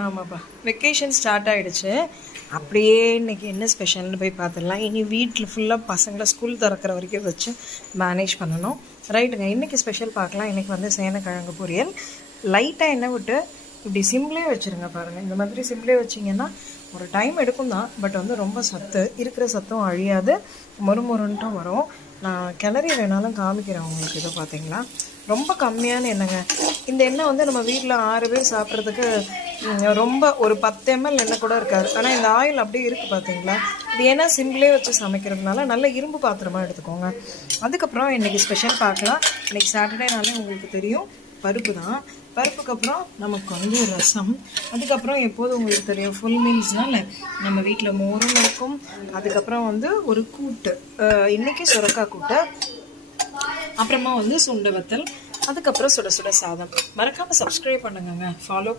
ஆமாப்பா, vacation start ஆகிடுச்சு. அப்படியே இன்றைக்கி என்ன ஸ்பெஷல்னு போய் பார்த்துடலாம். இனி வீட்டில் ஃபுல்லாக பசங்களை ஸ்கூல் திறக்கிற வரைக்கும் வச்சு மேனேஜ் பண்ணணும். ரைட்டுங்க, இன்றைக்கி ஸ்பெஷல் பார்க்கலாம். இன்றைக்கி வந்து சேனக்கிழங்கு பொரியல். லைட்டாக எண்ணெய் விட்டு இப்படி சிம்லேயே வச்சுருங்க. பாருங்கள், இந்த மாதிரி சிம்லேயே வச்சிங்கன்னா ஒரு டைம் எடுக்கும் தான், பட் வந்து ரொம்ப சத்து இருக்கிற சத்தும் அழியாது, மொறுமொறுன்ட்டும் வரும். நான் கிளறி வேணாலும் காமிக்கிறேன் உங்களுக்கு. இதை பார்த்தீங்களா, ரொம்ப கம்மியான எண்ணெய்ங்க. இந்த எண்ணெய் வந்து நம்ம வீட்டில் 6 பேர் சாப்பிட்றதுக்கு ரொம்ப ஒரு 10 ml எண்ணெய் கூட இருக்காது. ஆனால் இந்த ஆயில் அப்படியே இருக்குது பார்த்தீங்களா. இது ஏன்னா சிம்பிளே வச்சு சமைக்கிறதுனால நல்ல இரும்பு பாத்திரமாக எடுத்துக்கோங்க. அதுக்கப்புறம் இன்றைக்கி ஸ்பெஷல் பார்க்கலாம். இன்றைக்கி சாட்டர்டேனாலே உங்களுக்கு தெரியும் பருப்பு தான். பருப்புக்கு அப்புறம் நமக்கு வந்து ரசம். அதுக்கப்புறம் எப்போதும் உங்களுக்கு தெரியும் ஃபுல் மீல்ஸ்னால நம்ம வீட்டில் மோரும் இருக்கும். அதுக்கப்புறம் வந்து ஒரு கூட்டு, இன்றைக்கி சுரக்காய் கூட்டு, அப்புறமா வந்து சுண்டை வத்தல், அதுக்கப்புறம் சுட சுட சாதம். மறக்காமல் சப்ஸ்கிரைப் பண்ணுங்க, ஃபாலோ